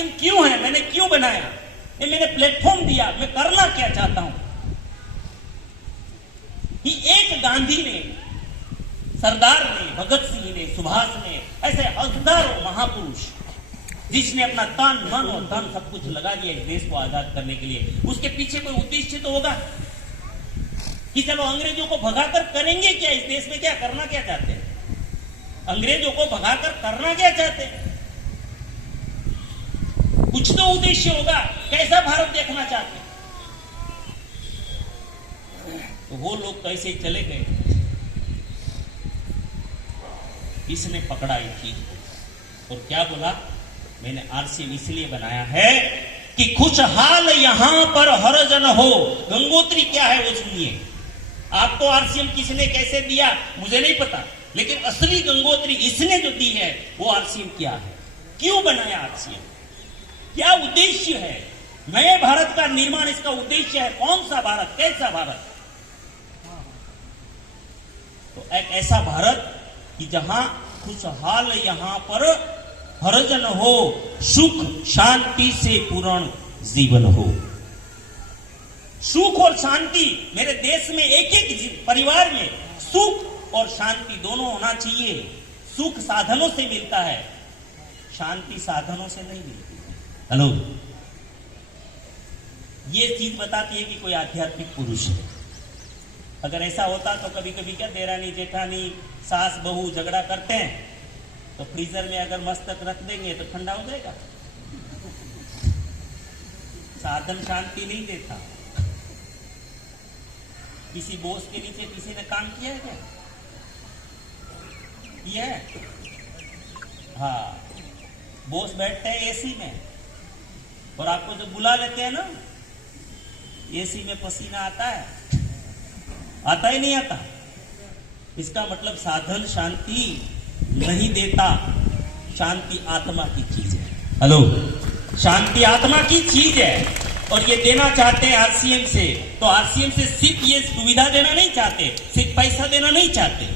RCM क्यों है, मैंने क्यों बनाया, ये मैंने प्लेटफॉर्म दिया, मैं करना क्या चाहता हूं। कि एक गांधी ने, सरदार ने, भगत सिंह ने, सुभाष ने, ऐसे हजारों महापुरुष जिसने अपना तन मन और धन सब कुछ लगा दिया इस देश को आजाद करने के लिए, उसके पीछे कोई उद्देश्य तो होगा कि चलो अंग्रेजों को भगाकर करेंगे क्या, इस देश में क्या करना क्या चाहते हैं, अंग्रेजों को भगाकर करना क्या चाहते हैं, कुछ तो उद्देश्य होगा, कैसा भारत देखना चाहते हैं। तो वो लोग कैसे चले गए, इसने पकड़ा एक चीज को और क्या बोला, मैंने आरसीएम इसलिए बनाया है कि खुशहाल यहां पर हर्ज न हो। गंगोत्री क्या है वो सुनिए। आपको आरसीएम किसने कैसे दिया मुझे नहीं पता, लेकिन असली गंगोत्री इसने जो दी है वो आरसीएम क्या है, क्यों बनाया आरसीएम, क्या उद्देश्य है, नए भारत का निर्माण इसका उद्देश्य है, कौन सा भारत, कैसा भारत। तो एक ऐसा भारत कि जहां खुशहाल यहां पर हर्ज न हो, सुख शांति से पूर्ण जीवन हो। सुख और शांति, मेरे देश में एक एक परिवार में सुख और शांति दोनों होना चाहिए। सुख साधनों से मिलता है, शांति साधनों से नहीं मिलती। हेलो, ये चीज बताती है कि कोई आध्यात्मिक पुरुष है। अगर ऐसा होता तो कभी कभी क्या देरानी जेठानी सास बहू झगड़ा करते हैं तो फ्रीजर में अगर मस्तक रख देंगे तो ठंडा हो जाएगा। साधन शांति नहीं देता। किसी बॉस के नीचे किसी ने काम किया है क्या, किया है? हाँ, बॉस बैठते हैं एसी में और आपको जो बुला लेते हैं ना, एसी में पसीना आता है, आता ही नहीं आता। इसका मतलब साधन शांति नहीं देता। शांति आत्मा की चीज है। हेलो, शांति आत्मा की चीज है और ये देना चाहते हैं आरसीएम से। तो आरसीएम से सिर्फ ये सुविधा देना नहीं चाहते, सिर्फ पैसा देना नहीं चाहते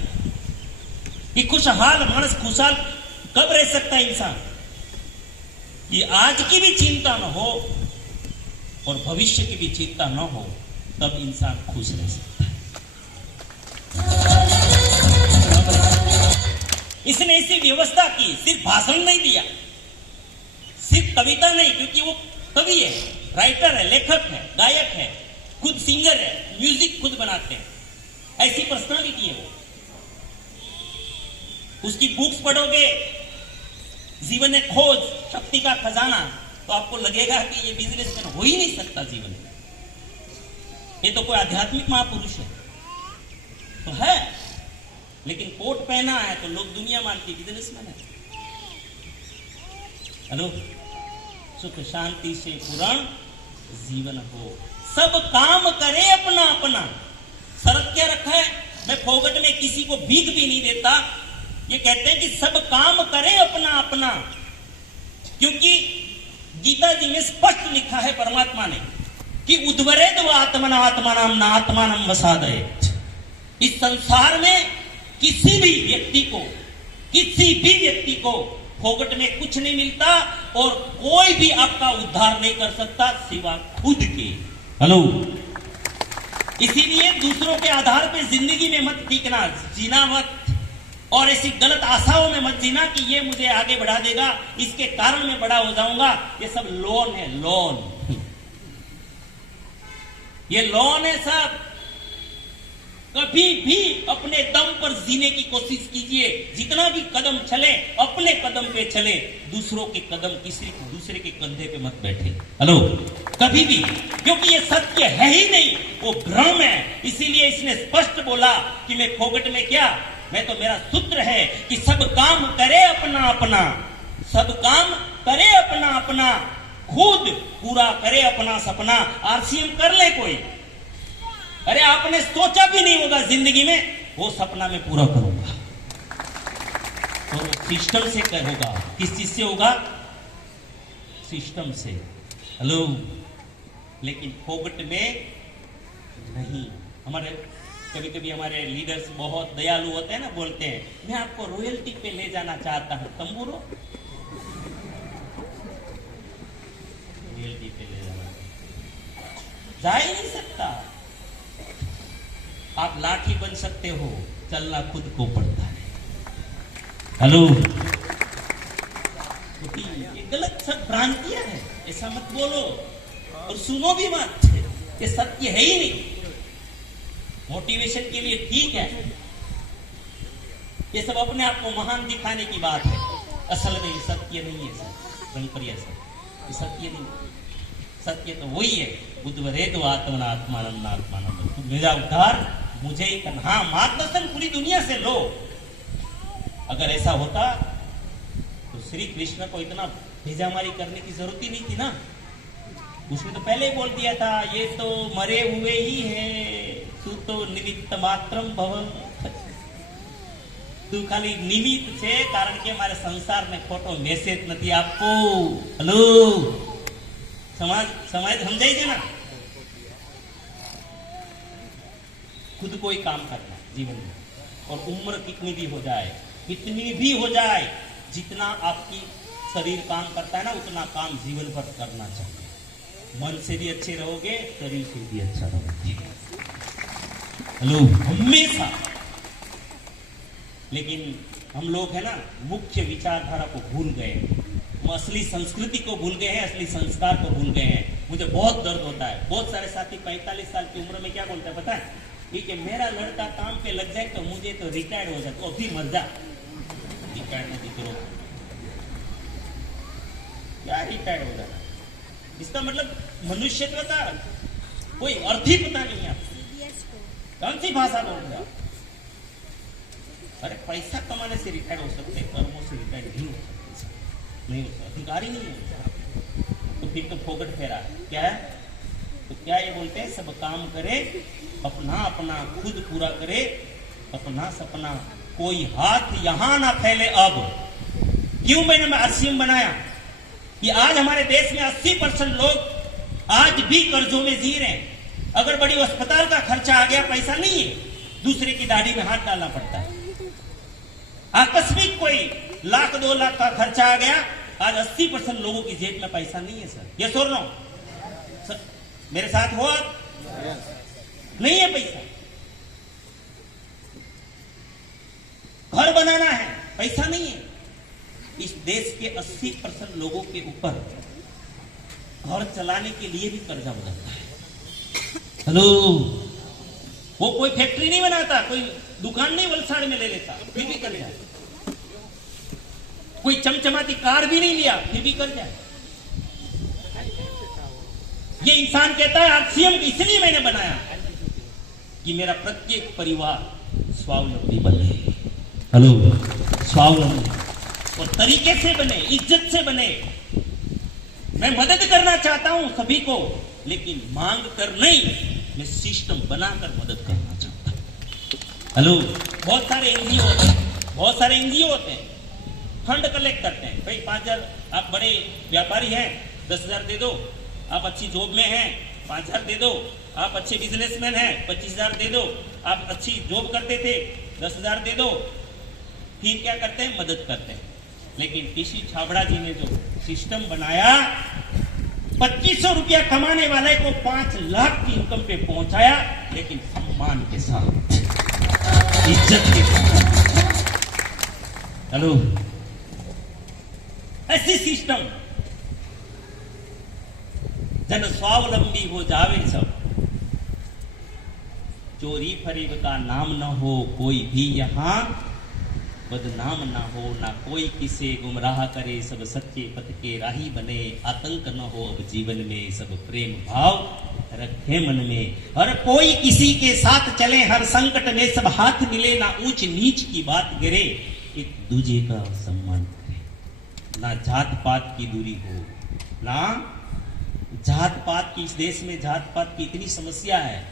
कि खुशहाल मानस, खुशहाल कब रह सकता है इंसान कि आज की भी चिंता न हो और भविष्य की भी चिंता न हो, तब इंसान खुश रह सकता है। इसने ऐसी व्यवस्था की, सिर्फ भाषण नहीं दिया, सिर्फ कविता नहीं, क्योंकि वो कवि है, राइटर है, लेखक है, गायक है, खुद सिंगर है, म्यूजिक खुद बनाते हैं, ऐसी पर्सनालिटी है वो। उसकी बुक्स पढ़ोगे, जीवन है खोज, शक्ति का खजाना, तो आपको लगेगा कि ये बिजनेसमैन हो ही नहीं सकता जीवन में, ये तो कोई आध्यात्मिक महापुरुष है। तो है, लेकिन कोट पहना है तो लोग दुनिया मानती बिजनेसमैन है। हेलो, सुख शांति से पूर्ण जीवन हो, सब काम करे अपना अपना। शरत क्या रखा है, मैं फोगट में किसी को भीख भी नहीं देता। ये कहते हैं कि सब काम करे अपना अपना, क्योंकि गीता जी में स्पष्ट लिखा है परमात्मा ने कि उद्वरेद व आत्मना आत्मानाम ना आत्मानम वसादयेत। इस संसार में किसी भी व्यक्ति को फोगट में कुछ नहीं मिलता और कोई भी आपका उद्धार नहीं कर सकता सिवा खुद के। हेलो, इसीलिए दूसरों के आधार पे जिंदगी में मत टिकना, जीना मत, और ऐसी गलत आशाओं में मत जीना कि ये मुझे आगे बढ़ा देगा, इसके कारण मैं बड़ा हो जाऊंगा। ये सब लोन है, लोन, ये लोन है सब। कभी भी अपने दम पर जीने की कोशिश कीजिए, जितना भी कदम चले अपने कदम पे चले, दूसरों के कदम किसी दूसरे के कंधे पे मत बैठे। हेलो, कभी भी, क्योंकि ये सत्य है ही नहीं, वो भ्रम है। इसीलिए इसने स्पष्ट बोला कि मैं फोगट में क्या, मैं तो, मेरा सूत्र है कि सब काम करे अपना अपना, सब काम करे अपना अपना, खुद पूरा करे अपना सपना। आरसीएम कर ले कोई, अरे आपने सोचा भी नहीं होगा जिंदगी में, वो सपना मैं पूरा करूंगा। और वो सिस्टम से होगा। किस चीज से होगा? सिस्टम से। हेलो, लेकिन फोगट में नहीं। हमारे कभी कभी हमारे लीडर्स बहुत दयालु होते हैं ना, बोलते हैं मैं आपको रॉयल्टी पे ले जाना चाहता हूं, तंबूरो। जा ही नहीं सकता। आप लाठी बन सकते हो, चलना खुद को पड़ता है। हेलो, ये गलत सब भ्रांतियां है, ऐसा मत बोलो और सुनो भी मत, ये सत्य है ही नहीं। मोटिवेशन के लिए ठीक है, ये सब अपने आप को महान दिखाने की बात है, असल में ये सत्य नहीं है सर, रंगप्रिया सर, ये सत्य नहीं। सत्य तो वही है, बुद्धवरेद आत्मना आत्मानंद आत्मानंद, मेरा उद्धार मुझे ही करना। हाँ, मार्गदर्शन पूरी दुनिया से लो। अगर ऐसा होता तो श्री कृष्ण को इतना भेजामारी करने की जरूरत ही नहीं थी ना। उसने तो पहले ही बोल दिया था, ये तो मरे हुए ही है, तू तो निमित्त मात्रम भव, तू खाली निमित्त छे, कारण के हमारे संसार में खोटो मैसेज नहीं आपको। हेलो, समाज समझाई थे ना। खुद को ही काम करना जीवन में, और उम्र कितनी भी हो जाए, जितना आपकी शरीर काम करता है ना, उतना काम जीवन भर करना चाहिए। मन से भी अच्छे रहोगे, शरीर से भी अच्छा रहोगे। हेलो, हमेशा। लेकिन हम लोग है ना, मुख्य विचारधारा को भूल गए, हम असली संस्कृति को भूल गए हैं, असली संस्कार को भूल गए हैं। मुझे बहुत दर्द होता है। बहुत सारे साथी 45 साल की उम्र में क्या बोलते हैं पता है? ठीक है, मेरा लड़का काम पे लग जाए तो मुझे तो रिटायर्ड हो जाए, तो अभी मर जा। रिटायर्ड नहीं करो, क्या रिटायर्ड हो जाना? इसका मतलब मनुष्यत्व का कोई अर्थ ही पता नहीं है। कौन सी भाषा बोल रहे हो? अरे पैसा कमाने से रिटायर्ड हो सकते, कर्मों से रिटायर्ड नहीं हो सकते, नहीं हो सकता, अधिकारी नहीं हो। तो फिर तो फोकट फेरा क्या है? तो क्या ये बोलते हैं, सब काम करे, अपना अपना खुद पूरा करे, अपना सपना कोई हाथ यहां ना फैले। अब क्यों मैंने आरसीएम बनाया कि आज हमारे देश में 80% लोग आज भी कर्जों में जी रहे हैं। अगर बड़ी अस्पताल का खर्चा आ गया, पैसा नहीं है, दूसरे की दाढ़ी में हाथ डालना पड़ता है। आकस्मिक कोई 1 लाख 2 लाख का खर्चा आ गया, आज 80% लोगों की जेब में पैसा नहीं है सर। ये सुन रहा हूं सर, मेरे साथ हो आप? नहीं है पैसा। घर बनाना है, पैसा नहीं है। इस देश के 80% लोगों के ऊपर घर चलाने के लिए भी कर्जा हो जाता है। हेलो, वो कोई फैक्ट्री नहीं बनाता, कोई दुकान नहीं वलसाड़ में ले लेता, फिर भी कर्जा। कोई चमचमाती कार भी नहीं लिया, फिर भी कर्जा। ये इंसान कहता है आरसीएम इसलिए मैंने बनाया कि मेरा प्रत्येक परिवार स्वावलंबी बने। हेलो, स्वावलंबी और तरीके से बने, इज्जत से बने। मैं मदद करना चाहता हूं सभी को, लेकिन मांग कर नहीं, मैं सिस्टम बनाकर मदद करना चाहता हूं। हेलो, बहुत सारे एनजीओ होते हैं, फंड कलेक्ट करते हैं। भाई 5000, आप बड़े व्यापारी हैं 10,000 दे दो, आप अच्छी जॉब में हैं 5,000 दे दो, आप अच्छे बिजनेसमैन हैं 25,000 दे दो, आप अच्छी जॉब करते थे 10,000 दे दो। फिर क्या करते हैं? मदद करते हैं। लेकिन किसी छाबड़ा जी ने जो सिस्टम बनाया, 2500 रुपया कमाने वाले को 5 लाख की इनकम पे पहुंचाया, लेकिन सम्मान के साथ, इज्जत के साथ। हेलो, ऐसी सिस्टम जन स्वावलंबी हो जावे सब। चोरी फरेब का नाम न हो कोई भी यहाँ, बदनाम ना हो ना कोई किसे गुमराह करे, सब सच्चे पथ के राही बने। आतंक न हो अब जीवन में, सब प्रेम भाव रखे मन में। और कोई किसी के साथ चले हर संकट में, सब हाथ मिले ना ऊंच नीच की बात गिरे, एक दूजे का सम्मान करे। ना जात पात की दूरी हो, ना जात पात की, इस देश में जात पात की इतनी समस्या है,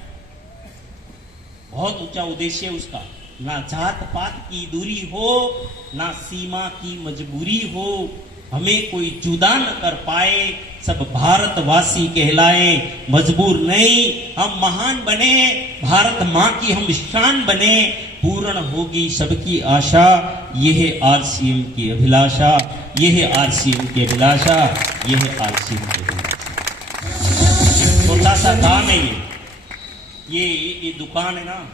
बहुत ऊंचा उद्देश्य है उसका। ना जात पात की दूरी हो, ना सीमा की मजबूरी हो, हमें कोई जुदा न कर पाए, सब भारतवासी कहलाए। मजबूर नहीं, हम महान बने, भारत माँ की हम शान बने, पूर्ण होगी सबकी आशा, यह है आरसीएम की अभिलाषा, यह है आरसीएम की अभिलाषा, यह है आरसीएम की अभिलाषा। छोटा सा काम है ये दुकान है ना,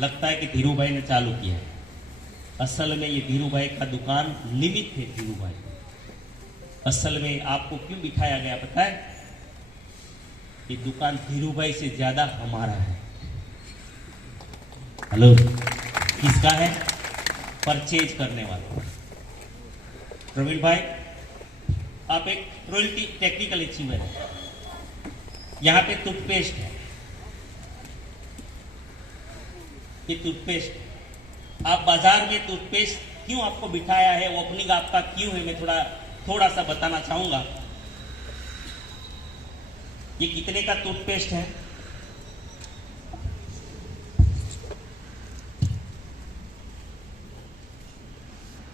लगता है कि धीरू भाई ने चालू किया है। असल में ये धीरू भाई का दुकान निमित्त है। धीरू भाई असल में आपको क्यों बिठाया गया पता है? ये दुकान धीरू भाई से ज्यादा हमारा है। हेलो, किसका है? परचेज करने वाला। प्रवीण भाई, आप एक रॉयल्टी टेक्निकल अचीवर है। यहां पे टूथपेस्ट है, ये टूथपेस्ट। आप बाजार में टूथपेस्ट क्यों आपको बिठाया है, वो ओपनिंग आपका क्यों है, मैं थोड़ा सा बताना चाहूंगा। ये कितने का टूथपेस्ट है?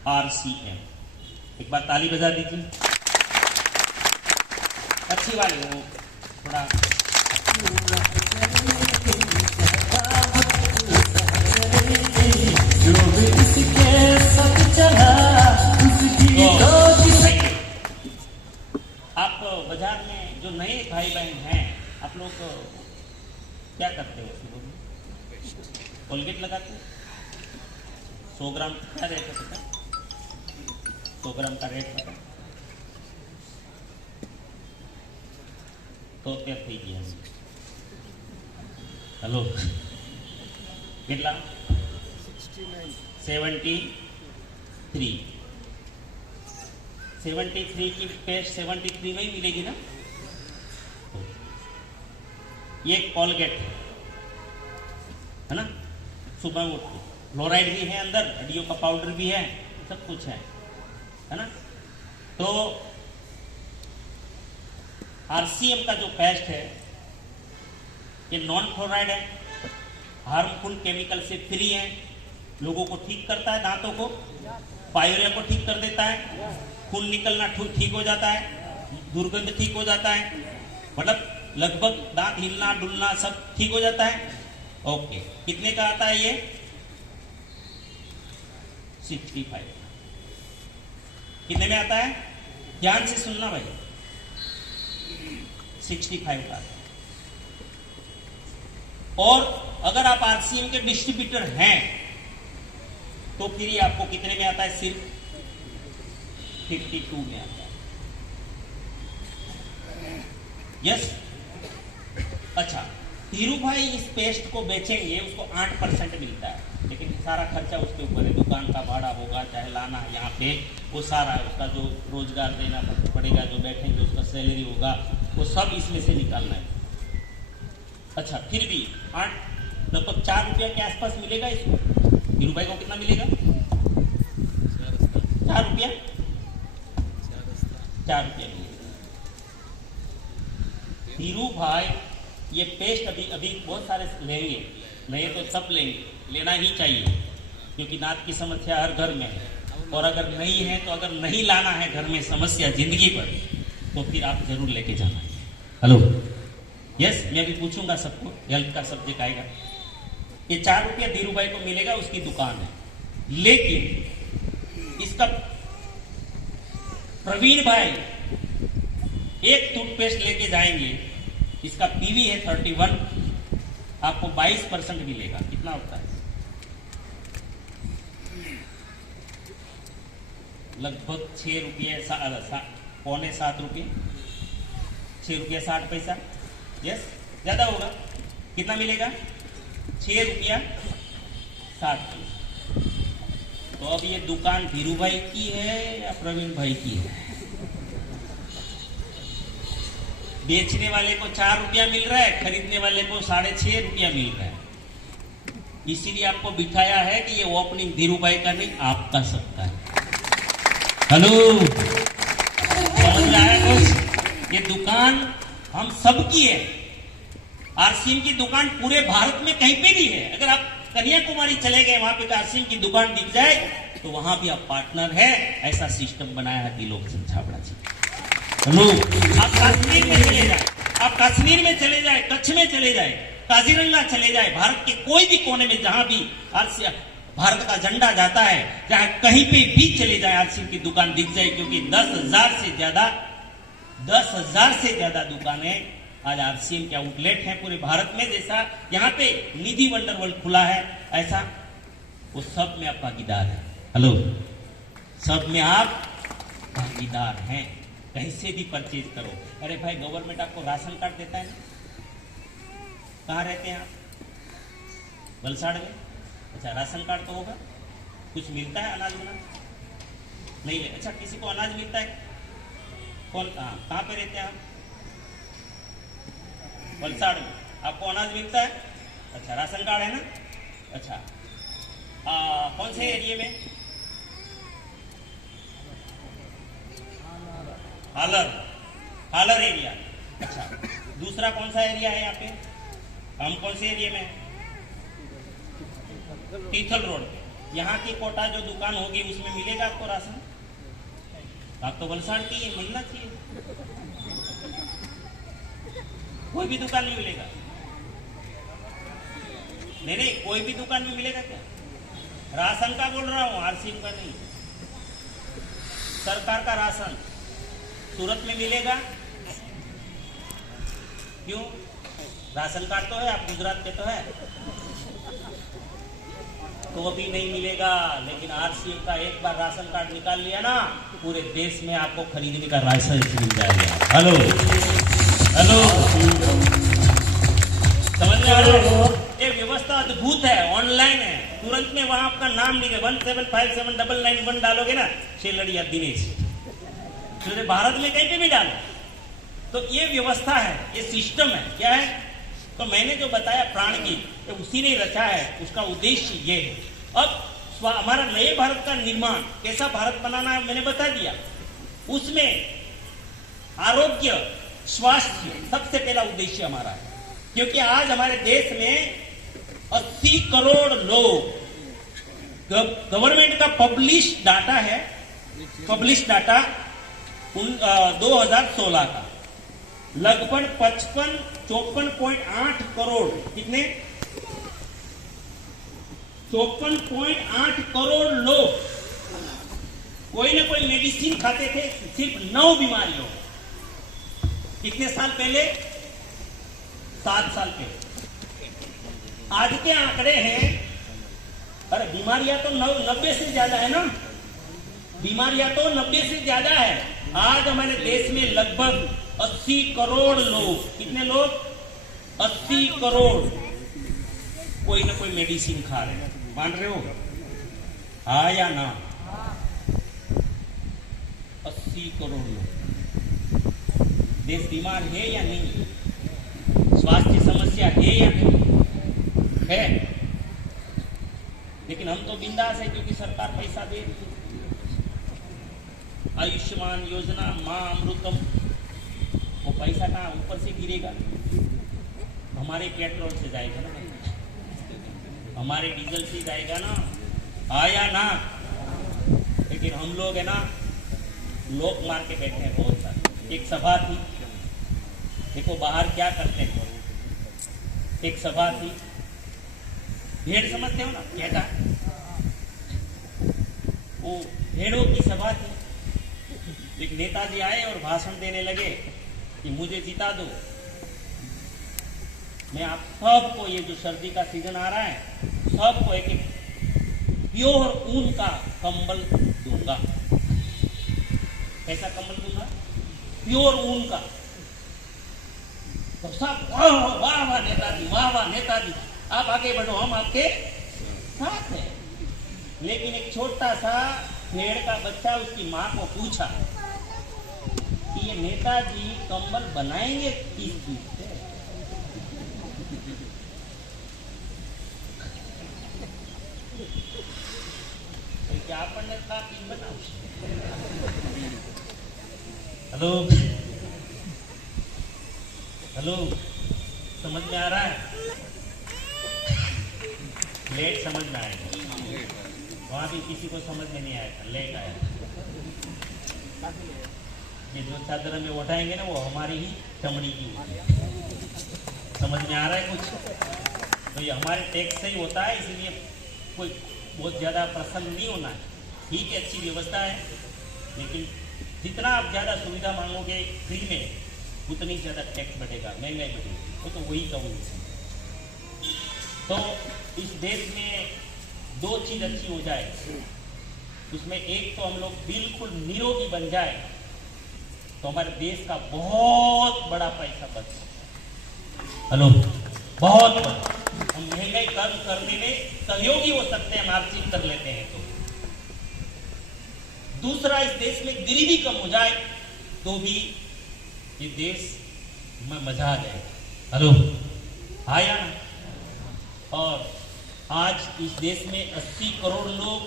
RCM। एक बार ताली बजा दीजिए अच्छी वाली, वो थोड़ा आप बाजार में जो नए भाई बहन हैं, आप लोग क्या करते हो? कोलगेट लगाते हो? 100 ग्राम क्या रेट है पता? 100 ग्राम का रेट पता? तो क्या थी गया? हेलो, कितना? 73 की पेस्ट 73 में ही मिलेगी ना? ये कोलगेट है ना, सुबह उठ के फ्लोराइड भी है अंदर, हड्डियों का पाउडर भी है, सब कुछ है ना? तो RCM का जो पेस्ट है ये नॉन फ्लोराइड है, हार्मफुल केमिकल से फ्री है, लोगों को ठीक करता है, दांतों को, पायरिया को ठीक कर देता है, खून निकलना ठीक हो जाता है, दुर्गंध ठीक हो जाता है, मतलब लगभग दांत हिलना डुलना सब ठीक हो जाता है। ओके, कितने का आता है ये? 65। कितने में आता है? ध्यान से सुनना भाई, 65 का। और अगर आप RCM के डिस्ट्रीब्यूटर हैं तो फिर ये आपको कितने में आता है? सिर्फ 52 में आता है। यस। अच्छा, धीरू भाई इस पेस्ट को बेचेंगे, उसको 8% मिलता है, लेकिन सारा खर्चा उसके ऊपर है। दुकान का भाड़ा होगा, चाहे लाना है यहाँ पे, वो सारा है उसका, जो रोजगार देना पड़ेगा, जो बैठेंगे उसका सैलरी होगा, वो सब इसमें से निकालना है। अच्छा, फिर भी 8 लगभग 4 रुपया के आसपास मिलेगा इसको। धीरू भाई को कितना मिलेगा? 4 रुपया, 4 रुपया मिलेगा। धीरू भाई ये पेस्ट अभी बहुत सारे लेंगे, नहीं तो सब लेंगे, लेना ही चाहिए, क्योंकि दांत की समस्या हर घर में है। और अगर नहीं है तो, अगर नहीं लाना है घर में समस्या जिंदगी भर, तो फिर आप जरूर लेके जाना है। हेलो, यस, मैं भी पूछूंगा सबको, हेल्थ का सब्जेक्ट आएगा। ये 4 रुपया धीरू भाई को मिलेगा, उसकी दुकान है, लेकिन इसका प्रवीण भाई एक टूथपेस्ट लेके जाएंगे, इसका PV है 31, आपको 22% मिलेगा। कितना होता है? लगभग 6 रुपये, 6.25 रुपये, 6 रुपया 60 पैसा। यस, ज्यादा होगा। कितना मिलेगा? 6 रुपया 60 पैसा। तो अब ये दुकान धीरू भाई की है या प्रवीण भाई की है? बेचने वाले को 4 रुपया मिल रहा है, खरीदने वाले को 6.5 रुपया मिल रहा है। इसीलिए आपको बिठाया है कि ये ओपनिंग धीरू भाई का नहीं, आपका सबका है। हेलो, समझ रहा है कुछ? ये दुकान हम सबकी है। RCM की दुकान पूरे भारत में कहीं पे भी है। अगर आप कन्याकुमारी चले गए, वहां पे RCM की दुकान दिख जाए तो वहां भी आप पार्टनर है। ऐसा सिस्टम बनाया है दिलोक सिंह छाबड़ा जी। हेलो, आप कश्मीर में चले जाए, आप कश्मीर में चले जाए, कच्छ में चले जाए, काजीरंगा चले जाए, भारत के कोई भी कोने में जहां भी भारत का झंडा जाता है, चाहे कहीं पे भी चले जाए, RCM की दुकान दिख जाए। क्योंकि 10,000 से ज्यादा दुकानें आज आरसीएम के आउटलेट है पूरे भारत में, जैसा यहाँ पे निधि वंडरवर्ल्ड खुला है, ऐसा वो सब में आप भागीदार हैं। हेलो, सब में आप भागीदार हैं, कहीं से भी परचेज करो। अरे भाई, गवर्नमेंट आपको राशन कार्ड देता है ना? कहाँ रहते हैं आप? वलसाड़ में? अच्छा, राशन कार्ड तो होगा, कुछ मिलता है अनाज वनाज? नहीं। अच्छा, किसी को अनाज मिलता है? कौन? कहाँ पे रहते हैं आप? वलसाड़ में। आपको अनाज मिलता है? अच्छा, राशन कार्ड है ना? अच्छा, कौन से एरिया में? Hauler area. अच्छा, दूसरा कौन सा एरिया है यहाँ पे? हम कौन से एरिया में? तीथल रोड पे। यहाँ की कोटा जो दुकान होगी उसमें मिलेगा आपको राशन? आप तो वलसाड़ की, मिलना चाहिए। कोई भी दुकान में मिलेगा? नहीं, कोई भी दुकान में मिलेगा क्या? राशन का बोल रहा हूँ, आरसीएम का नहीं। सरकार का राशन सूरत में मिलेगा? क्यों? राशन कार्ड तो है, आप गुजरात के तो है, तो अभी नहीं मिलेगा। लेकिन आरसीएम का एक बार राशन कार्ड निकाल लिया ना, पूरे देश में आपको खरीदने का लाइसेंस मिल जाएगा। हेलो, समझ में आ रहा है? ये व्यवस्था अद्भुत है, ऑनलाइन है, तुरंत में वहां आपका नाम लिखे 17579991 डालोगे ना, शेलड़िया दिनेश, तो भारत में कहीं पे भी डालो। तो ये व्यवस्था है, ये सिस्टम है। क्या है? तो मैंने जो बताया प्राण की, तो उसी ने रचा है, उसका उद्देश्य ये है। अब हमारा नए भारत का निर्माण, कैसा भारत बनाना है मैंने बता दिया। उसमें आरोग्य, स्वास्थ्य सबसे पहला उद्देश्य हमारा है, क्योंकि आज हमारे देश में 80 करोड़ लोग, गवर्नमेंट का पब्लिश डाटा है, पब्लिश डाटा 2016 का, लगभग 54.8 करोड़, कितने? 54.8 करोड़ लोग कोई ना कोई मेडिसिन खाते थे, सिर्फ 9 बीमारियों। कितने साल पहले? 7 साल पहले। आज के आंकड़े हैं, अरे बीमारियां तो 90 से ज्यादा है ना, बीमारियां तो 90 से ज्यादा है। आज हमारे देश में लगभग 80 करोड़ लोग, कितने लोग? 80 करोड़ कोई ना कोई मेडिसिन खा रहे हैं। मान रहे हो? हाँ या ना? 80 करोड़ लोग। देश बीमार है या नहीं? स्वास्थ्य समस्या है या नहीं? है। लेकिन हम तो बिंदास है, क्योंकि सरकार पैसा दे रही है। आयुष्मान योजना, मां अमृतम, वो पैसा कहाँ ऊपर से गिरेगा? हमारे पेट्रोल से जाएगा ना, हमारे डीजल से जाएगा ना, आया ना? लेकिन हम लोग है ना, लोक मार के बैठे हैं बहुत सारे। एक सभा थी, देखो बाहर क्या करते हैं। एक सभा थी, भेड़ समझते हो ना, क्या? वो भेड़ों की सभा थी। एक नेताजी आए और भाषण देने लगे कि मुझे जिता दो, मैं आप सबको, ये जो सर्दी का सीजन आ रहा है, सबको एक प्योर ऊन का कंबल दूंगा। कैसा कंबल दूंगा? प्योर ऊन का। तो सब वाह वाह वाह नेताजी, वाह वाह नेताजी, आप आगे बढ़ो, हम आपके साथ हैं। लेकिन एक छोटा सा भेड़ का बच्चा उसकी माँ को पूछा कि ये नेताजी कंबल बनाएंगे किस चीज से? तो क्या आपने कहा कि बनाओ? हेलो, हेलो, समझ में आ रहा है? लेट समझ में आएगा, वहां भी किसी को समझ में नहीं आया था, लेट आया। ये जो चादर में उठाएंगे ना, वो हमारी ही चमड़ी की होती है। समझ में आ रहा है कुछ? तो ये हमारे टैक्स से ही होता है, इसलिए कोई बहुत ज़्यादा प्रसन्न नहीं होना है। ठीक है, अच्छी व्यवस्था है, लेकिन जितना आप ज़्यादा सुविधा मांगोगे फ्री में, उतनी ज्यादा टैक्स बढ़ेगा, महंगाई बढ़ेगी, वो तो वही कम्युनिज्म। तो इस देश में दो चीज अच्छी हो जाए, उसमें एक तो हम लोग बिल्कुल निरोगी बन जाए तो हमारे देश का बहुत बड़ा पैसा बच सकता है। हेलो, बहुत बड़ा। हम महंगाई कम करने में सहयोगी हो सकते हैं, मार्जिन कर लेते हैं तो। दूसरा, इस देश में गरीबी कम हो जाए तो भी ये देश में मजा आ जाएगा। हेलो, आया ना? और आज इस देश में 80 करोड़ लोग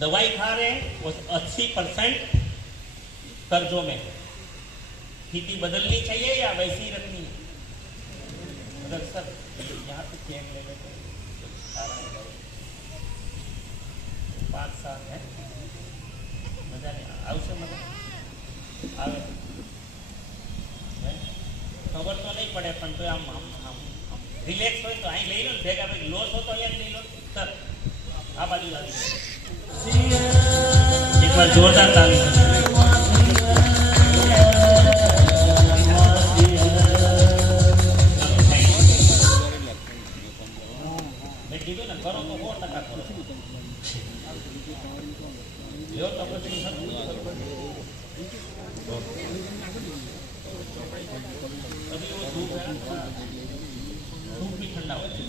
दवाई खा रहे हैं और 80% कर्जों में। स्थिति बदलनी चाहिए या वैसी ही रखनी है? अगर सर यहाँ पे चेक ले लेते 5 साल है, मजा नहीं आवश्यक, मजा आवे खबर तो नहीं पड़े पण तो आम रिलेक्स हो तो અહીં લઈ લો, ભેગા ભેગી લોસ हो तो અહીંયા લઈ લો સર। આ બાજુ આવી એક વાર જોરદાર તાળી। મેં કીધું ને કરો તો 100% કરો, લ્યો તો પછી अभी वो धूप है, धूप भी ठंडा हो जाए।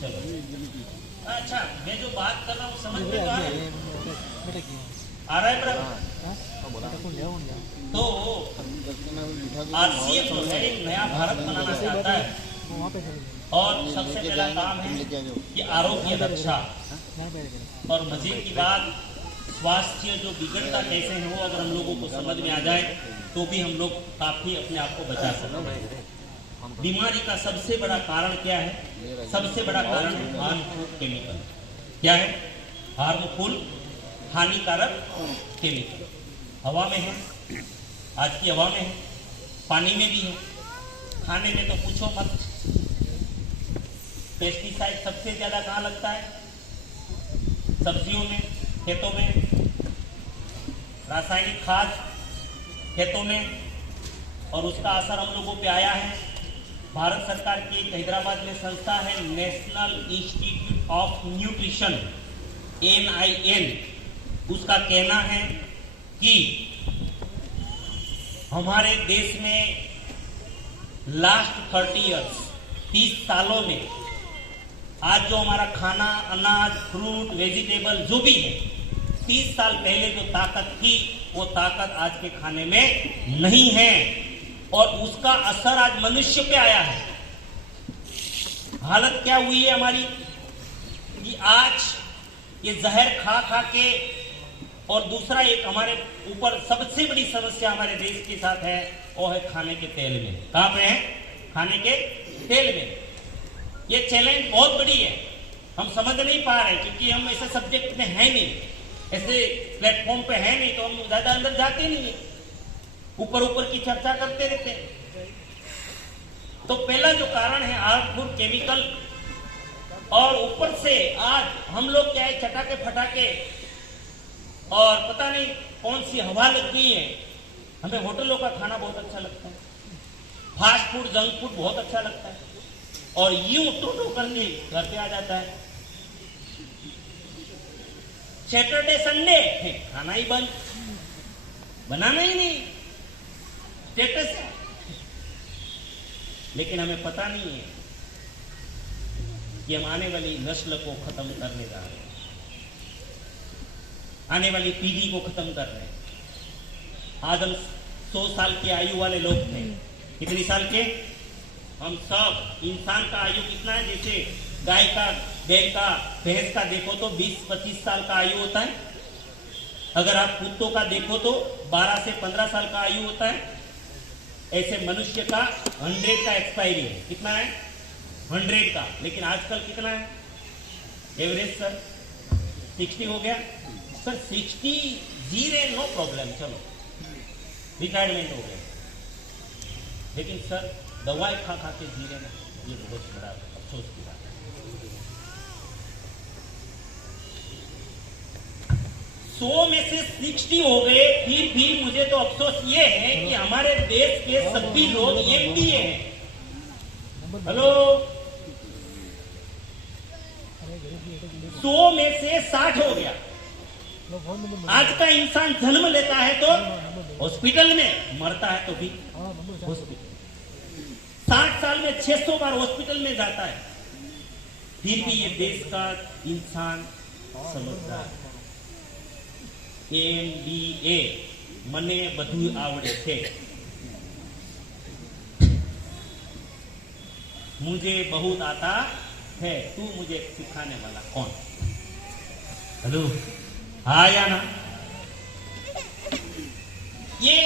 चलो, अच्छा, मैं जो बात कर रहा हूँ समझ में तो आ रहा है बराबर? तो आरसीएम जो है एक नया भारत बनाना चाहता है और सबसे पहला काम है कि आरोग्य रक्षा, और मजे की बात स्वास्थ्य जो बिगड़ता कैसे है वो अगर हम लोगों को समझ में आ जाए तो भी हम लोग काफी अपने आप को बचा सकते हैं। बीमारी का सबसे बड़ा कारण क्या है? सबसे बड़ा कारण है हार्मफुल केमिकल। क्या है? हार्मफुल, हानिकारक केमिकल। हवा में है, आज की हवा में है, पानी में भी है, खाने में तो पूछो मत। पेस्टिसाइड सबसे ज्यादा कहाँ लगता है? सब्जियों में, खेतों में। रासायनिक खाद खेतों में, और उसका असर हम लोगों पे आया है। भारत सरकार की एक हैदराबाद में संस्था है national institute of nutrition NIN, उसका कहना है कि हमारे देश में लास्ट 30 इयर्स 30 सालों में आज जो हमारा खाना, अनाज, फ्रूट, वेजिटेबल जो भी है, 30 साल पहले जो ताकत थी वो ताकत आज के खाने में नहीं है, और उसका असर आज मनुष्य पे आया है। हालत क्या हुई है हमारी कि आज ये जहर खा खा के, और दूसरा एक हमारे ऊपर सबसे बड़ी समस्या हमारे देश के साथ है, वो है खाने के तेल में। कहां पे है? खाने के तेल में। ये चैलेंज बहुत बड़ी है, हम समझ नहीं पा रहे क्योंकि हम ऐसे सब्जेक्ट में है नहीं, ऐसे प्लेटफॉर्म पे है नहीं, तो हम ज्यादा अंदर जाते नहीं है, ऊपर ऊपर की चर्चा करते रहते हैं। तो पहला जो कारण है हार्मफुल केमिकल, और ऊपर से आज हम लोग क्या है, चटाके फटाके और पता नहीं कौन सी हवा लग गई है। हमें होटलों का खाना बहुत अच्छा लगता है, फास्ट फूड, जंक फूड बहुत अच्छा लगता है, और यूं टूटू करके घर पे आ जाता है। सैटरडे संडे खाना ही बंद, बनाना ही नहीं, स्टेटस है। लेकिन हमें पता नहीं है कि हम आने वाली नस्ल को खत्म करने जा रहे हैं, आने वाली पीढ़ी को खत्म कर रहे हैं। आज हम 100 साल की आयु वाले लोग थे, कितनी साल के? हम सब, इंसान का आयु कितना है? जैसे गाय का, बैल का, भैंस का देखो तो 20-25 साल का आयु होता है। अगर आप कुत्तों का देखो तो 12 से 15 साल का आयु होता है। ऐसे मनुष्य का 100 का एक्सपायरी है। कितना है? 100 का। लेकिन आजकल कितना है एवरेज सर? 60 हो गया सर। 60 जीरे नो प्रॉब्लम, चलो रिटायरमेंट हो गया। लेकिन सर दवाई खा खा के जी रहे हैं, ये बहुत बड़ा अफसोस की बात है। 100 में से 60 हो गए, फिर भी मुझे तो अफसोस ये है कि हमारे देश के सभी लोग एमबीए हैं। हेलो, 100 में से 60 हो गया। आज का इंसान जन्म लेता है तो हॉस्पिटल में, मरता है तो भी हॉस्पिटल। 60 साल में 600 बार हॉस्पिटल में जाता है, फिर भी ये देश का इंसान समझदार। MBA મને બધું આવડે છે, मुझे बहुत आता है, तू मुझे सिखाने वाला कौन? हेलो, हाँ या ना? ये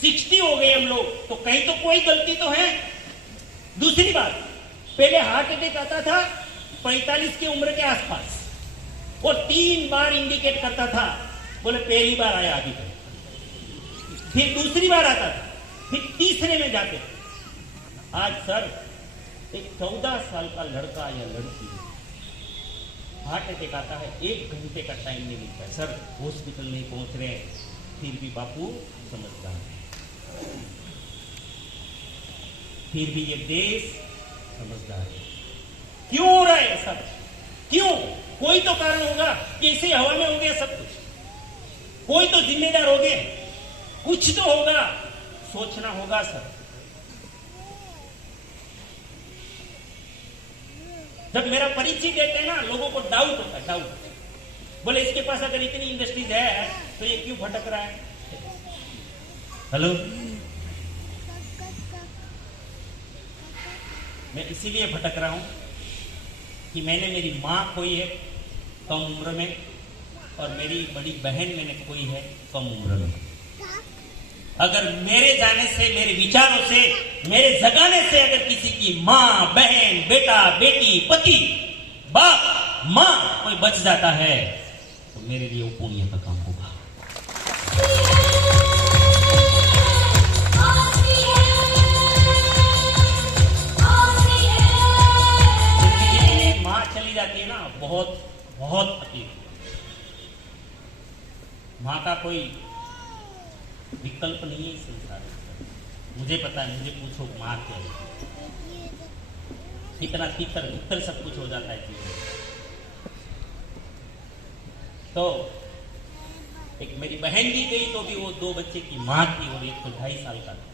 60 हो गए हम लोग, तो कहीं तो कोई गलती तो है। दूसरी बात, पहले हार्ट अटैक आता था 45 की उम्र के आसपास, वो 3 बार इंडिकेट करता था, बोले पहली बार आया अभी तक, फिर दूसरी बार आता था, फिर तीसरे में जाते थे। आज सर एक 14 साल का लड़का या लड़की हार्ट अटैक आता है, 1 घंटे का टाइम नहीं मिलता है सर, हॉस्पिटल नहीं पहुंच रहे हैं, फिर भी बापू समझता है, फिर भी ये देश समझदार है। क्यों हो रहा है सब? क्यों? कोई तो कारण होगा कि इसे हवा में हो गया सब कुछ, कोई तो जिम्मेदार हो गए, कुछ तो होगा, सोचना होगा सर। जब मेरा परिचय देते हैं ना, लोगों को डाउट होता है, डाउट, बोले इसके पास अगर इतनी इंडस्ट्रीज है तो ये क्यों भटक रहा है? हेलो, मैं इसीलिए भटक रहा हूं कि मैंने मेरी मां खोई है कम उम्र में, और मेरी बड़ी बहन मैंने खोई है कम उम्र में। अगर मेरे जाने से, मेरे विचारों से, मेरे जगाने से अगर किसी की मां, बहन, बेटा, बेटी, पति, बाप, मां कोई बच जाता है तो मेरे लिए वो पुण्य का काम होगा। मां चली जाती है ना, बहुत बहुत तकलीफ। मां का कोई विकल्प नहीं है इस संसार में, मुझे पता है। मुझे पूछो मां क्या है, इतना तीतर सब कुछ हो जाता है जीवन। तो एक मेरी बहन भी गई तो भी वो 2 बच्चे की मां थी, और एक तो 2.5 साल का था,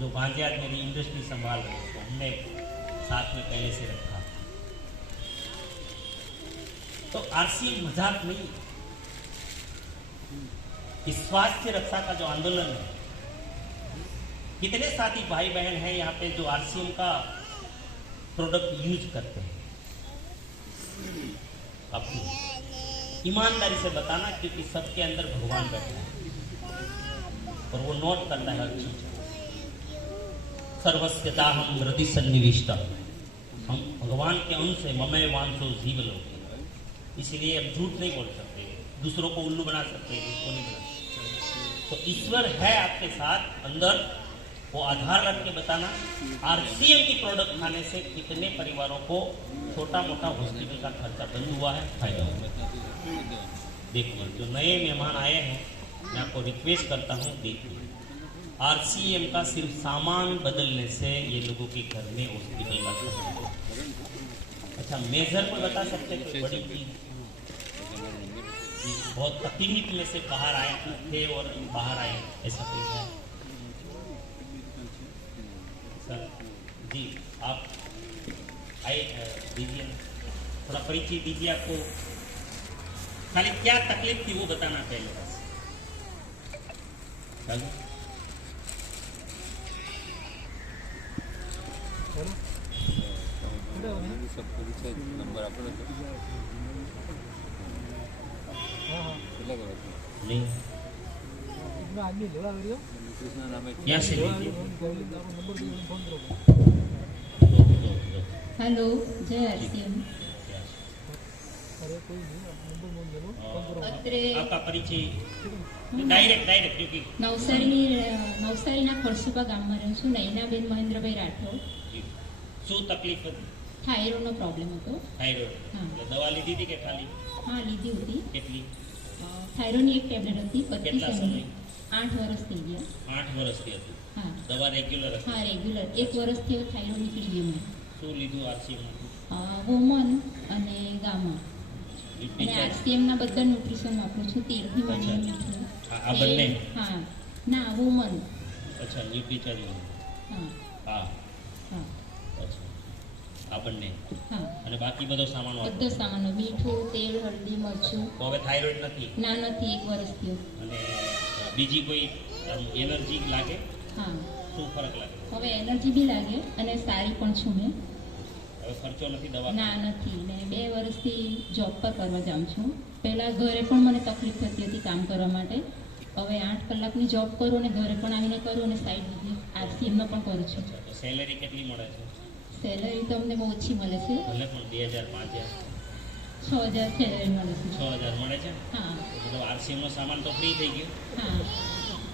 जो भांजे मेरी इंडस्ट्री संभाल रहे थे, हमने साथ में पहले से रखा। तो आरसीएम मजाक नहीं, स्वास्थ्य रक्षा का जो आंदोलन है, कितने साथी भाई बहन हैं यहाँ पे जो आरसीएम का प्रोडक्ट यूज करते हैं? आप ईमानदारी से बताना, क्योंकि सबके अंदर भगवान बैठा है और वो नोट करता है हर चीज। सर्वस्यता हम हृदय सन्निविष्ट, हम भगवान के अंश है, ममय वांसो जीव लोग, इसलिए हम झूठ नहीं बोल सकते, दूसरों को उल्लू बना सकते हैं, उसको नहीं बना सकते। तो ईश्वर है आपके साथ अंदर, वो आधार रख के बताना। आरसीएम की प्रोडक्ट खाने से कितने परिवारों को छोटा मोटा हॉस्पिटल का खर्चा बंद हुआ है, फायदा हुआ। देखिए, जो नए मेहमान आए हैं, मैं आपको रिक्वेस्ट करता हूँ, देखिए, आरसीएम का सिर्फ सामान बदलने से ये लोगों के घर में हॉस्पिटल का खर्चा। अच्छा, मेजर को बता सकते हैं कोई बड़ी चीज? बहुत तकलीफ में से बाहर आए थे और बाहर आए, ऐसा कोई है सर? जी, आप आए, दीजिए, थोड़ा परिचय दीजिए। आपको खाली क्या तकलीफ थी वो बताना पहले बस। नंबर नहीं, यहाँ से लीजिए। हेलो, जय आरसीएम। आपका परिचय ડાયરેક્ટ क्योंकि નવસારીના ખરસુપા ગામમાં રહું છું, નૈનાબેન મહેન્દ્રભાઈ રાઠોડ। શું તકલીફ હતી? થાઇરોઇડનો પ્રોબ્લેમ હતો. થાઇરોઇડ. હા. એટલે દવા લીધી હતી કે ખાલી? હા, લીધી હતી. કેટલી? થાઇરોઇડની એક ટેબ્લેટ હતી, કેટલા 32 સમય? ml. 8 વર્ષ થઈ ગયા. 8 વર્ષથી હતું. હા દવા રેગ્યુલર હતી? હા, રેગ્યુલર 1 વર્ષથી હવે થાઇરોઇડ નીકળી ગયું મેં. શું લીધું આરસીએમ? વુમન અને ગામા યુપી અને ચાર્જ? આરસીએમના બધા ન્યુટ્રિશન વાપરું છું, તેલથી માંડીને મીઠું. આ બંને? હા, ના વુમન. અચ્છા, યુપી ચાર્જ. હા હા. હા અચ્છા, આ બંને. હા, અને બાકી બધો સામાન વાપરો? બધો સામાનો, મીઠું, તેલ, હળદી, મરચું. તો હવે થાઇરોઇડ નથી? ના, નથી, 1 વર્ષ થયું. અને બીજી કોઈ એનર્જી લાગે? હા, શું ફરક લાગે? હવે એનર્જી બી લાગે અને સારી પણ છું મેં. હવે ખર્ચો નથી દવા? ના, નથી. ને 2 વર્ષથી જોબ પર કરવા જાઉં છું. પહેલાં ઘરે પણ મને તકલીફ થતી હતી કામ કરવા માટે. હવે 8 કલાકની જોબ કરું અને ઘરે પણ આવીને કરું અને સાઈડ બીજી આરસીએમનો પણ કરું છું. અચ્છા, તો સેલેરી કેટલી મળે છે? સેલરી તો અમને બહુ ઓછી મળે છે. ભલે પણ 2000 5000 6,000 સેલરી મળે છે. 6000 મળે છે? હા મતલબ આરસીએમ નો સામાન તો ફ્રી થઈ ગયો. હા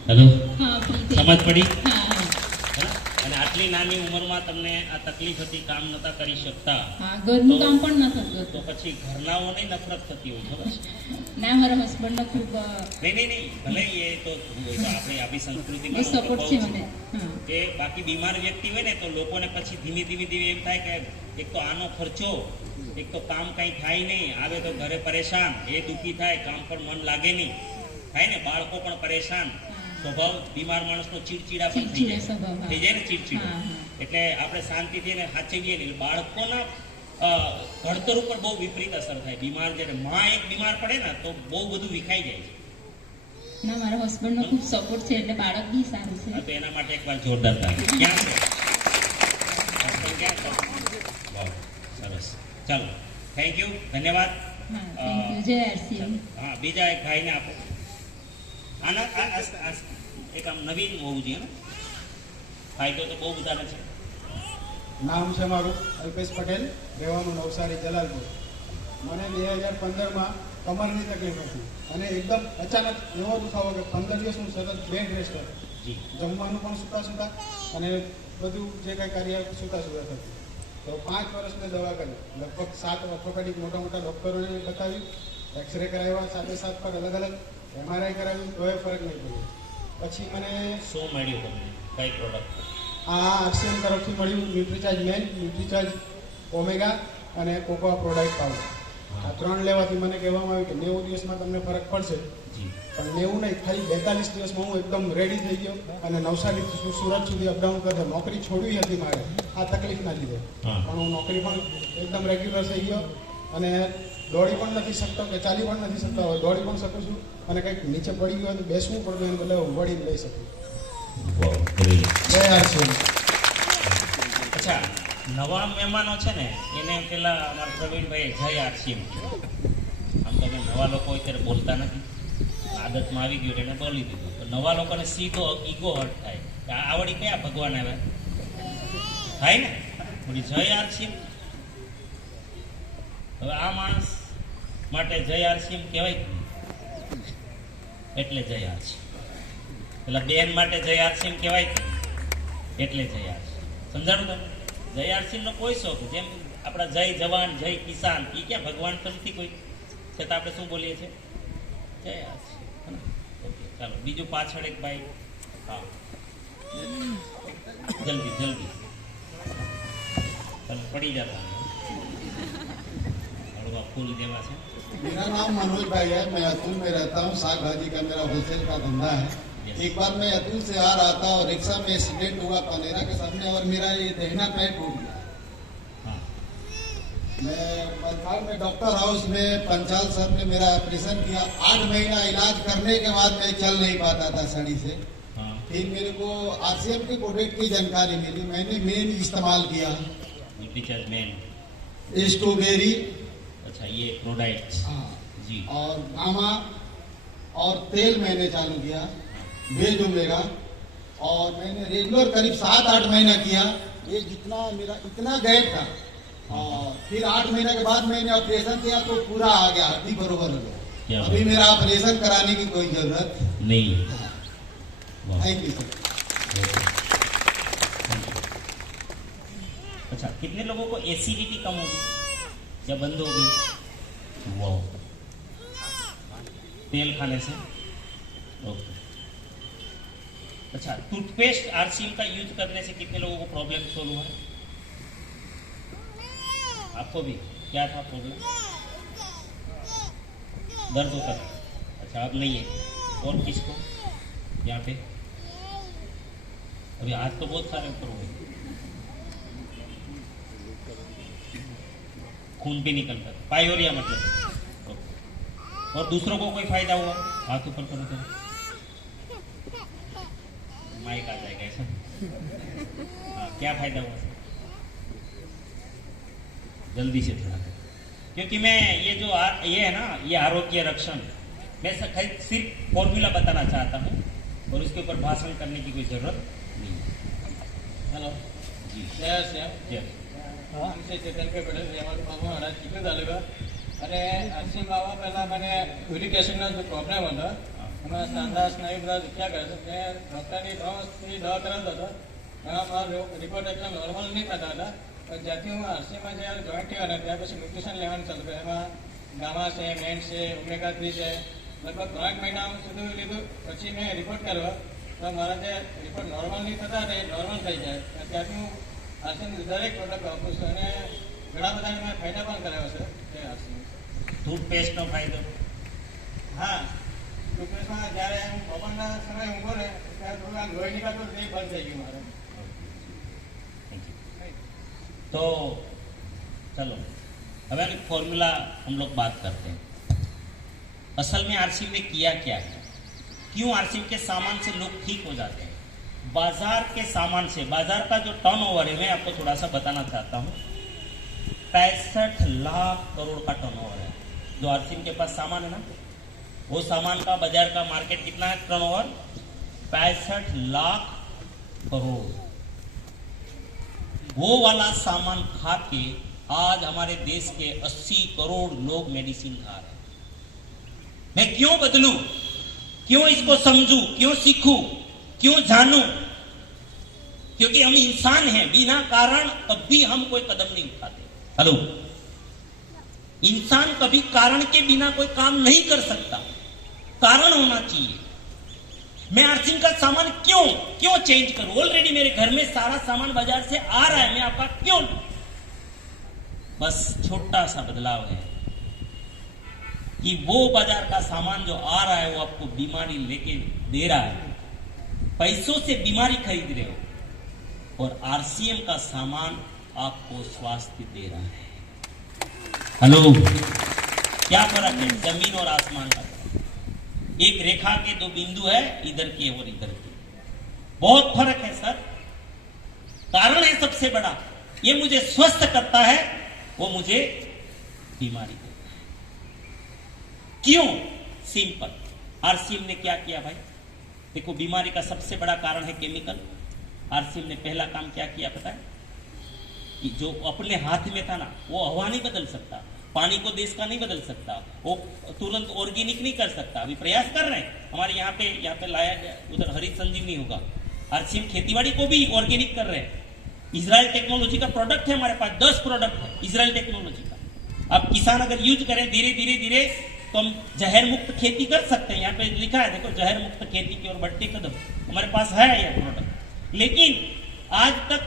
હેલો, હા, free થઈ સમજ પડી? હા હા હેના? અને આટલી નાની ઉંમરમાં તમને આ તકલીફ હતી, કામ નતા કરી શકતા, હા, ઘરનું કામ પણ ન થતું તો હતું. પછી ઘરનાઓને નફરત થતી હોય ખબર છે? ના, મારા હસબન્ડનો ખૂબ નહીં, ભલે એ તો આપણી સંસ્કૃતિમાં બહુ સપોર્ટ છે મને. હા કે બાકી બીમાર વ્યક્તિ હોય ને તો લોકોને પછી ધીમે એમ થાય કે એક તો આનો ખર્ચો, એક તો કામ કઈ થાય નહીં, આવે તો ઘરે પરેશાન, એ દુઃખી થાય, કામ પર મન લાગે નહીં, થાય ને, બાળકો પણ પરેશાન, સ્વભાવ બીમાર માણસનો ચીડચીડા પણ થઈ ચીડચીડા સ્વભાવ, હા. જાય ને ચીડચીડો. હા, હા. એટલે આપણે શાંતિથી એને સાચવીએ નહીં. બાળકોના ઘડતર ઉપર બહુ વિપરીત અસર થાય. બીમાર જ્યારે માં એક બીમાર પડે ને તો બહુ બધું વિખાઈ જાય છે. ના, મારા હસબન્ડનો ખૂબ સપોર્ટ છે એટલે બાળક બી સારું છે. હા, તો એના માટે એકવાર જોરદાર તાળી. ક્યાં છે? હસબન્ડ ક્યાં છે? વાહ, સરસ. ચાલો, થેન્ક યુ, ધન્યવાદ. હા, થેન્ક યુ. જય આરસીએમ. હા, બીજા એક ભાઈને આપો. આના એક આમ નવીન હોવું જોઈએ ને, ફાયદો તો બહુ બધાને છે. નામ છે મારું અલ્પેશ પટેલ, રહેવાનું નવસારી જલાલપુર. મને 2015માં કમરની તકલીફ હતી અને એકદમ અચાનક એવો દુખાવો કે 15 દિવસ હું સતત બેડ રેસ્ટ હતો. જી. જમવાનું પણ સૂતા અને બધું જે કાંઈ કાર્ય સૂતા થતું. તો 5 વર્ષ મેં દવા કરી, લગભગ 7 ઓર્થોપેડિક મોટા ડૉક્ટરોને બતાવ્યું, એક્સરે કરાવ્યા, 7 પર અલગ MRI કરાવ્યું, તોય ફરક નહીં પડ્યો. પછી મને શું મળ્યું તમને? કઈ પ્રોડક્ટ? આ આરસીએમ તરફથી મળ્યું ન્યુટ્રીચાર્જ મેન, ન્યુટ્રીચાર્જ ઓમેગા અને કોકોઆ પ્રોડાક્ટ પાવડર. આ 3 લેવાથી મને કહેવામાં આવ્યું કે 90 દિવસમાં તમને ફરક પડશે. જી. પણ 90 નહીં, ખાલી 42 દિવસમાં હું એકદમ રેડી થઈ ગયો અને નવસારીથી સુરત સુધી અપડાઉન કરતો. નોકરી છોડવી હતી મારે આ તકલીફના લીધે, હા. પણ હું નોકરી પણ એકદમ રેગ્યુલર થઈ ગયો અને દોડી પણ નથી શકતો કે ચાલી પણ નથી શકતો. હવે દોડી પણ શકું છું અને કંઈક નીચે પડી ગયું હોય તો બેસવું પડતું એને બદલે હું વળીને લઈ શકું. જય આરસીએમ. અચ્છા, નવા મહેમાનો છે ને એને પેલા અમારા પ્રવીણભાઈ જય આરસીએમ કીધું. આમ તો અમે નવા લોકો અત્યારે બોલતા નથી, આદતમાં આવી ગયું એટલે એને બોલી દીધું. તો નવા લોકોને સીધો ઈગો હર્ટ થાય કે આ આવડી કયા ભગવાન આવ્યા થાય ને, થોડી જય આરસીએમ. હવે આ માણસ માટે જય આરસીએમ કહેવાય એટલે જય આરસીએમ. પેલા બેન માટે જય આરસીએમ કહેવાય એટલે જય આરસીએમ. સમજાણું તમે? જય આરસીએમ નો કોઈ શોખ, જેમ આપણા જય જવાન, જય કિસાન, એ ક્યાં ભગવાન તો નથી કોઈ, છતાં આપણે શું બોલીએ છીએ? જય આરસીએમ. ઓકે, ચાલો બીજું પાછળ એક ભાઈ. હા, જલ્દી તમે પડી જતા હળવા ફૂલ દેવા છે. मेरा नाम मनोज भाई है, मैं अतुल में रहता हूँ। साग भाजी का मेरा होलसेल का धंधा है। एक बार मैं अतुल से आ रहा था और रिक्शा में एक्सीडेंट हुआ पनेरा के सामने और मेरा ये दहिना पैर टूट गया। हाँ, मैं बलसाड़ में डॉक्टर हाउस में पंचाल सर ने मेरा ऑपरेशन किया। 8 महीना इलाज करने के बाद मैं चल नहीं पाता था सड़ी से। हाँ, फिर मेरे को आरसीएम के प्रोडक्ट की जानकारी मिली, मैंने मेन इस्तेमाल किया। Nutricharge man. स्ट्रॉबेरी, अच्छा, ये प्रोडक्ट हाँ, जी। और गामा और तेल मैंने चालू किया, वेज ओमेगा, और मैंने रेगुलर करीब 7-8 महीना किया। ये जितना मेरा इतना गैप था, और फिर 8 महीने के बाद मैंने ऑपरेशन किया तो पूरा आ गया, हड्डी बरोबर हो क्या गया। बात। अभी मेरा ऑपरेशन कराने की कोई जरूरत नहीं। वाह। Thank you sir. अच्छा, अच्छा, कितने लोगों को एसिडिटी कम होगी या बंद होगी? वाह, तेल खाने से? ओके। अच्छा, टूथपेस्ट आरसीएम का यूज करने से कितने लोगों को प्रॉब्लम सोल्व हुआ है? आपको भी? क्या था प्रॉब्लम? दर्द होता था? अच्छा, अब नहीं है। और किसको? यहाँ पे अभी हाथ तो बहुत सारे ऊपर हुए, खून भी निकलता है, पायोरिया मतलब। ओके। और दूसरों को कोई फायदा हुआ? हाथ ऊपर करो तो माइक आ जाएगा ऐसा। हाँ, क्या फायदा हुआ? जल्दी से थोड़ा, क्योंकि मैं ये जो ये है ना, ये आरोग्य रक्षण, मैं सिर्फ फॉर्मूला बताना चाहता हूँ और उसके ऊपर भाषण करने की कोई जरूरत नहीं है। हॅलो जी जय श्याम जय। आमचे ચેતનભાઈ પટેલ રહેવાનું બાબુ હડા ચીકુ તાલુકા અને આરસી બાબા પહેલાં મને યુરિક એસિડનો જે પ્રોબ્લેમ હતો એમાં સાંધા સ્નાયુ બધા દુખ્યા કરે છે મેં ડૉક્ટરની 3 વર્ષથી દવા કરાવતો હતો એમાં મારા રિપોર્ટ એકદમ નોર્મલ નહીં થતા હતા પણ જ્યાંથી હું આરસીમાં જ્યારે જોઈન્ટ થયો ને ત્યાર પછી ન્યુટ્રિશન લેવાનું ચાલુ કર્યું એમાં ગામા છે, મેન્ટ છે, ઓમેગા 3 છે, લગભગ 3 મહિના સુધી લીધું પછી મેં રિપોર્ટ કર્યો તો મારા જે રિપોર્ટ નોર્મલ નહીં થતા ને નોર્મલ થઈ જાય ત્યાંથી હું આરસીનું દરેક પ્રોડક્ટ વાપરું છું અને ઘણા બધાને મેં ફાયદા પણ કરાવ્યો છે તે આરસી ટૂથપેસ્ટનો ફાયદો? હા, ટૂથપેસ્ટમાં જ્યારે હું બપોરના સમયે ઊંઘો ને ત્યારે થોડું આ લોહી નીકળતું તે બંધ થઈ ગયું મારે. तो चलो अब एक फॉर्मूला हम लोग बात करते हैं। असल में आरसीएम ने किया क्या है, क्यों आरसीएम के सामान से लोग ठीक हो जाते हैं? बाजार के सामान से, बाजार का जो टर्नओवर है मैं आपको थोड़ा सा बताना चाहता हूँ। 65 लाख करोड़ का टर्नओवर है जो आरसीएम के पास सामान है ना, वो सामान का बाजार का मार्केट कितना है टर्नओवर? 65 लाख करोड़। वो वाला सामान खा के आज हमारे देश के 80 करोड़ लोग मेडिसिन खा रहे हैं। मैं क्यों बदलूं, क्यों इसको समझूं, क्यों सीखूं, क्यों जानूं? क्योंकि हम इंसान हैं, बिना कारण कभी हम कोई कदम नहीं उठाते। हेलो, इंसान कभी कारण के बिना कोई काम नहीं कर सकता, कारण होना चाहिए। मैं आरसीएम का सामान क्यों चेंज करूं? ऑलरेडी मेरे घर में सारा सामान बाजार से आ रहा है, मैं आपका क्यों? बस छोटा सा बदलाव है कि वो बाजार का सामान जो आ रहा है वो आपको बीमारी लेके दे रहा है, पैसों से बीमारी खरीद रहे हो, और आरसीएम का सामान आपको स्वास्थ्य दे रहा है। हेलो, क्या फर्क है? जमीन और आसमान का फर्क। एक रेखा के 2 बिंदु है, इधर के और इधर के, बहुत फर्क है सर। कारण है सबसे बड़ा, ये मुझे स्वस्थ करता है, वो मुझे बीमारी देता है। क्यों? सिंपल, आरसीएम ने क्या किया भाई? देखो, बीमारी का सबसे बड़ा कारण है केमिकल। आरसीएम ने पहला काम क्या किया पता है? कि जो अपने हाथ में था ना, वो हवा नहीं बदल सकता, पानी को देश का नहीं बदल सकता, वो तुरंत ऑर्गेनिक नहीं कर सकता। अभी प्रयास कर रहे हैं, हमारे यहाँ पे लाया गया, उधर हरित संजीवनी होगा। आरसीएम खेतीबाड़ी को भी ऑर्गेनिक कर रहे हैं। इजराइल टेक्नोलॉजी का प्रोडक्ट है हमारे पास, 10 प्रोडक्ट है इजराइल टेक्नोलॉजी का। अब किसान अगर यूज करें धीरे धीरे तो हम जहर मुक्त खेती कर सकते हैं। यहाँ पे लिखा है देखो, जहर मुक्त खेती की ओर बढ़ते कदम, हमारे पास है यह प्रोडक्ट। लेकिन आज तक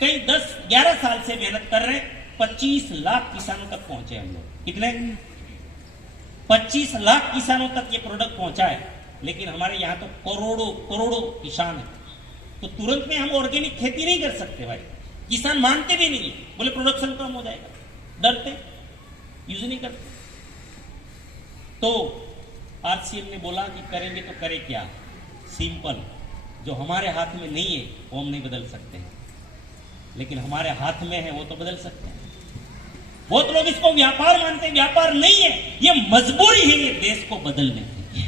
कई 10-11 साल से मेहनत कर रहे हैं, 25 लाख किसानों तक पहुंचे हम लोग। कितने? 25 लाख किसानों तक ये प्रोडक्ट पहुंचा है। लेकिन हमारे यहाँ तो करोड़ों किसान है, तो तुरंत में हम ऑर्गेनिक खेती नहीं कर सकते भाई। किसान मानते भी नहीं, बोले प्रोडक्शन कम हो जाएगा, डरते, यूज नहीं करते। तो आरसीएम ने बोला कि करेंगे तो करे क्या? सिंपल, जो हमारे हाथ में नहीं है वो हम नहीं बदल सकते हैं, लेकिन हमारे हाथ में है वो तो बदल सकते हैं। बहुत लोग इसको व्यापार मानते हैं, व्यापार नहीं है, ये मजबूरी है ये देश को बदलने की।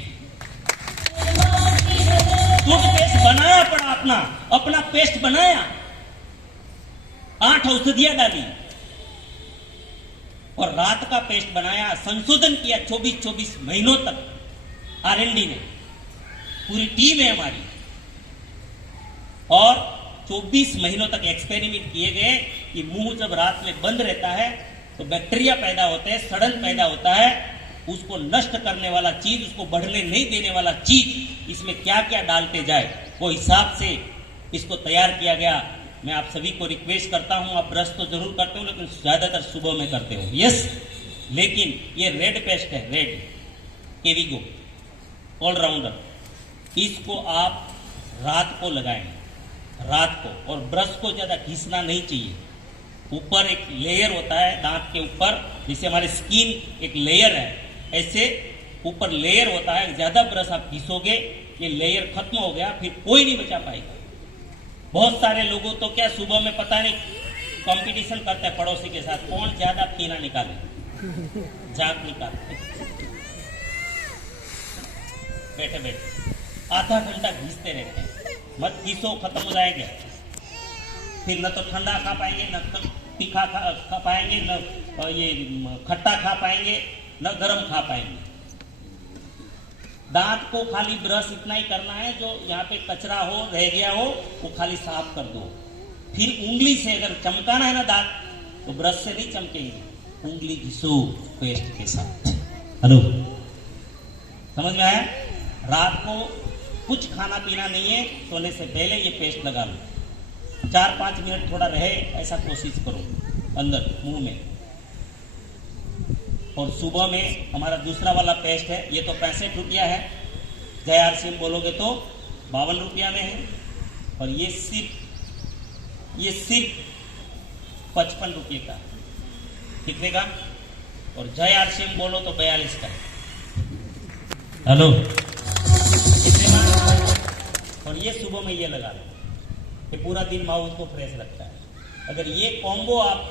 टूथपेस्ट बनाया पड़ा, अपना पेस्ट बनाया, 8 औषधियां डाली और रात का पेस्ट बनाया, संशोधन किया 24 महीनों तक। R&D ने, पूरी टीम है हमारी, और 24 महीनों तक एक्सपेरिमेंट किए गए कि मुंह जब रात में बंद रहता है तो बैक्टीरिया पैदा होते हैं, सड़न पैदा होता है। उसको नष्ट करने वाला चीज, उसको बढ़ने नहीं देने वाला चीज, इसमें क्या क्या डालते जाए वो हिसाब से इसको तैयार किया गया। मैं आप सभी को रिक्वेस्ट करता हूं, आप ब्रश तो जरूर करते हो लेकिन ज्यादातर सुबह में करते हो, यस। लेकिन ये रेड पेस्ट है, रेड केविगो ऑलराउंडर, इसको आप रात को लगाएं, रात को। और ब्रश को ज्यादा घिसना नहीं चाहिए। ऊपर एक लेयर होता है दांत के ऊपर, जैसे हमारे स्किन एक लेयर है, ऐसे ऊपर लेयर होता है। ज्यादा ब्रश आप घिसोगे, ये लेयर खत्म हो गया, फिर कोई नहीं बचा पाएगा। बहुत सारे लोगों तो क्या सुबह में पता नहीं कंपटीशन करते हैं पड़ोसी के साथ, कौन ज्यादा पीना निकाले, जाग निकालते, बैठे बैठे आधा घंटा घिसते रहते हैं। मत घिसो, खत्म हो जाएगा। फिर न तो ठंडा खा पाएंगे, न तो तीखा खा पाएंगे, न ये खट्टा खा पाएंगे, न गर्म खा पाएंगे। दांत को खाली ब्रश इतना ही करना है, जो यहाँ पे कचरा हो, रह गया हो, वो खाली साफ कर दो। फिर उंगली से अगर चमकाना है ना दांत, तो ब्रश से नहीं चमकेंगे, उंगली घिसो पेस्ट के साथ। हेलो, समझ में आया? रात को कुछ खाना पीना नहीं है, सोने से पहले ये पेस्ट लगा लो। 4-5 मिनट थोड़ा रहे, ऐसा कोशिश करो अंदर मुंह में। और सुबह में हमारा दूसरा वाला पेस्ट है, ये तो 65 रुपया है, जय आरसीएम बोलोगे तो 52 रुपया में है। और ये सिर्फ 55 रुपये का, कितने का? और जय आरसीएम बोलो तो 42 का। हेलो, कितने का? और ये सुबह में ये लगा लो, ये पूरा दिन माउथ को फ्रेश रखता है। अगर ये कॉम्बो आप,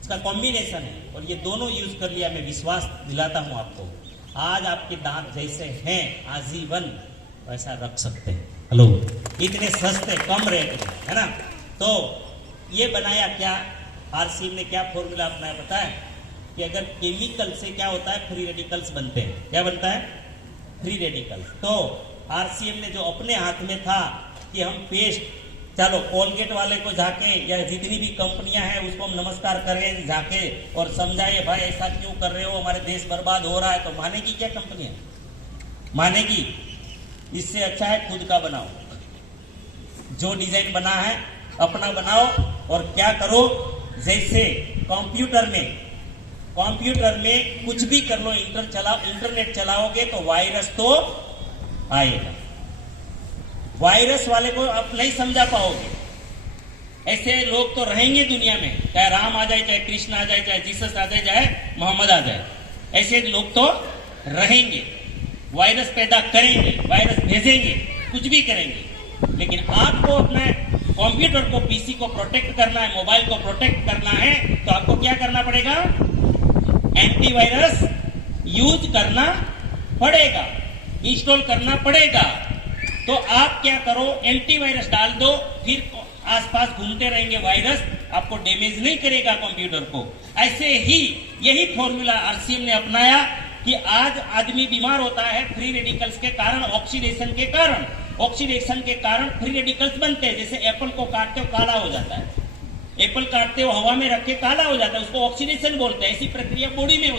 इसका कॉम्बिनेशन है, और ये दोनों यूज कर लिया, मैं विश्वास दिलाता हूं आपको, आज आपके दांत जैसे हैं आजीवन वैसा रख सकते हैं। हेलो, इतने सस्ते कम रेट में, है ना? तो ये बनाया क्या, आरसीएम ने क्या फॉर्मूला अपनाया पता है? कि अगर केमिकल से क्या होता है, फ्री रेडिकल्स बनते हैं। क्या बनता है? Free radicals. तो आरसीएम ने जो अपने हाथ में था कि हम पेस्ट, चलो कोलगेट वाले को जाके या जितनी भी कंपनियां हैं उसको हम नमस्कार करें जाके और समझाइए भाई ऐसा क्यों कर रहे हो, हमारे देश बर्बाद हो रहा है। तो मानेगी क्या कंपनियां? मानेगी? इससे अच्छा है खुद का बनाओ, जो डिजाइन बना है अपना बनाओ। और क्या करो, जैसे कंप्यूटर में कुछ भी कर लो, इंटरनेट चलाओगे तो वायरस तो आएगा। वायरस वाले को आप नहीं समझा पाओगे। ऐसे लोग तो रहेंगे दुनिया में, चाहे राम आ जाए, चाहे कृष्ण आ जाए, चाहे जीसस आ जाए, चाहे मोहम्मद आ जाए, ऐसे लोग तो रहेंगे। वायरस पैदा करेंगे, वायरस भेजेंगे, कुछ भी करेंगे। लेकिन आपको अपने कंप्यूटर को, पीसी को प्रोटेक्ट करना है, मोबाइल को प्रोटेक्ट करना है, तो आपको क्या करना पड़ेगा? एंटीवायरस यूज करना पड़ेगा, इंस्टॉल करना पड़ेगा। तो आप क्या करो, एंटीवायरस डाल दो, फिर आसपास घूमते रहेंगे वायरस, आपको डैमेज नहीं करेगा कंप्यूटर को। ऐसे ही यही फॉर्मूला आरसीएम ने अपनाया कि आज आदमी बीमार होता है फ्री रेडिकल्स के कारण, ऑक्सीडेशन के कारण। ऑक्सीडेशन के कारण फ्री रेडिकल्स बनते हैं। जैसे एप्पल को काटते हो काला हो जाता है, एप्पल काटते हो हवा में रख के काला हो जाता है, उसको ऑक्सीडेशन बोलते हैं। ऐसी प्रक्रिया बॉडी में